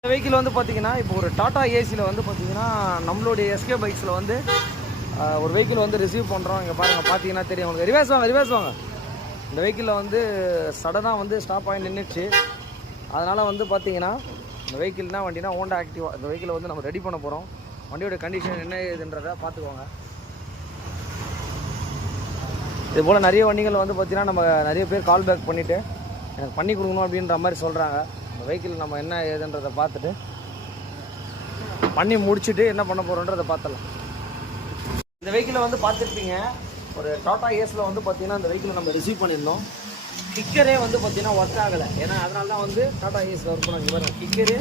இந்த வெஹிக்கிள் வந்து பார்த்தீங்கன்னா இப்போ ஒரு டாடா ஏசியில் வந்து பார்த்தீங்கன்னா நம்மளுடைய எஸ்கே பைக்ஸில் வந்து ஒரு வெஹிக்கிள் வந்து ரிசீவ் பண்ணுறோம். இங்கே பாருங்கள், பார்த்தீங்கன்னா தெரியும் உங்களுக்கு. ரிவர்ஸ் வாங்க. இந்த வெஹிக்கிளில் வந்து சடனாக வந்து ஸ்டாப் ஆகி நின்றுச்சு. அதனால் வந்து பார்த்தீங்கன்னா இந்த வெஹிக்கிள்னா வண்டினா ஹோண்டா ஆக்டிவா. இந்த வெஹிக்கிளை வந்து நம்ம ரெடி பண்ண போகிறோம். வண்டியோட கண்டிஷன் என்ன ஏதுன்றதை பார்த்துக்கோங்க. இது போல் நிறைய வண்டிகள் வந்து பார்த்தீங்கன்னா நம்ம நிறைய பேர் கால் பேக் பண்ணிவிட்டு எனக்கு பண்ணி கொடுக்கணும் அப்படின்ற மாதிரி சொல்கிறாங்க. இந்த வெஹிக்கிள் நம்ம என்ன ஏதுன்றதை பார்த்துட்டு பண்ணி முடிச்சுட்டு என்ன பண்ண போகிறோன்றதை பார்த்துடலாம். இந்த வெஹிக்கிளை வந்து பார்த்துருப்பீங்க, ஒரு டாடா ஏஸில் வந்து பார்த்தீங்கன்னா இந்த வெஹிக்கிளை நம்ம ரிசீவ் பண்ணியிருந்தோம். கிக்கரே வந்து பார்த்தீங்கன்னா ஒர்க் ஆகலை. ஏன்னா அதனால தான் வந்து டாடா ஏஸில் ஒர்க் பண்ணாங்க. பாருங்கள், கிக்கரே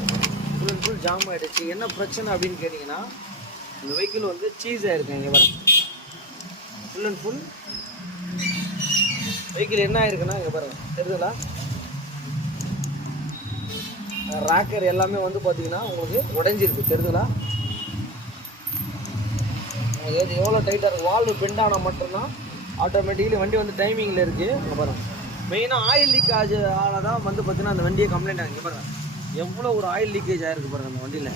ஃபுல் அண்ட் ஃபுல் ஜாம் ஆகிடுச்சு. என்ன பிரச்சனை அப்படின்னு கேட்டிங்கன்னா, இந்த வெஹிக்கிள் வந்து சீஸ் ஆகிருக்கு. இங்கே பாருங்கள், ஃபுல் அண்ட் ஃபுல் வெஹிக்கிள் என்ன ஆயிருக்குன்னா இங்கே பாருங்கள், தெரியுதுங்களா? ராக்கர் எல்லாமே வந்து பார்த்தீங்கன்னா உங்களுக்கு உடஞ்சிருக்கு, தெரியுதுங்களா? உங்களுக்கு எவ்வளோ டைட்டாக இருக்குது. வால்வு பெண்ட் ஆனால் மட்டும்தான் ஆட்டோமேட்டிக்கலி வண்டி வந்து டைமிங்கில் இருக்குது. இங்கே பாருங்கள், மெயினாக ஆயில் லீக்கேஜ் ஆல தான் வந்து பார்த்தீங்கன்னா அந்த வண்டியை கம்ப்ளைண்ட் ஆகிங்க. பாருங்கள் எவ்வளோ ஒரு ஆயில் லீக்கேஜ் ஆகிருக்கு பாருங்கள் அந்த வண்டியில்.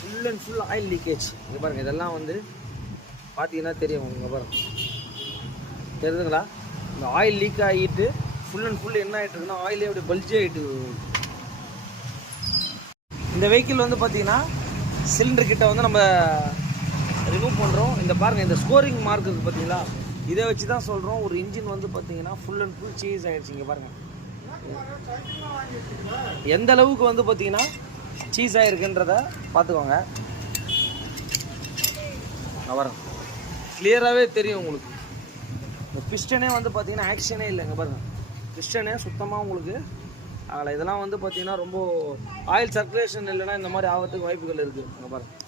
Full and full oil leakage. இங்கே பாருங்கள், இதெல்லாம் வந்து பார்த்தீங்கன்னா தெரியும். இங்கே பாருங்கள், தெரியுதுங்களா? இந்த ஆயில் லீக் ஆகிட்டு ஃபுல் அண்ட் ஃபுல் என்ன ஆகிட்டு இருக்குன்னா ஆயிலே அப்படி பல்ஜி ஆகிட்டு. இந்த வெஹிக்கிள் வந்து பார்த்தீங்கன்னா சிலிண்டர் கிட்ட வந்து நம்ம ரிமூவ் பண்ணுறோம். இந்த பாருங்கள், இந்த ஸ்கோரிங் மார்க் இருக்குது பார்த்தீங்களா? இதை வச்சு தான் சொல்கிறோம் ஒரு இன்ஜின் வந்து பார்த்தீங்கன்னா ஃபுல் அண்ட் ஃபுல் சேஞ்ச் ஆகிடுச்சு. இங்கே பாருங்கள் எந்த அளவுக்கு வந்து பார்த்தீங்கன்னா சீஸ் ஆகிருக்குன்றத பார்த்துக்கோங்க. பாருங்க, கிளியராகவே தெரியும் உங்களுக்கு. இந்த பிஸ்டனே வந்து பார்த்தீங்கன்னா ஆக்ஷனே இல்லைங்க. பாருங்கள், பிஸ்டனே சுத்தமாக உங்களுக்கு அதில் இதெல்லாம் வந்து பார்த்தீங்கன்னா ரொம்ப ஆயில் சர்க்குலேஷன் இல்லைன்னா இந்த மாதிரி ஆகிறதுக்கு வாய்ப்புகள் இருக்குது. இங்கே பாருங்கள்.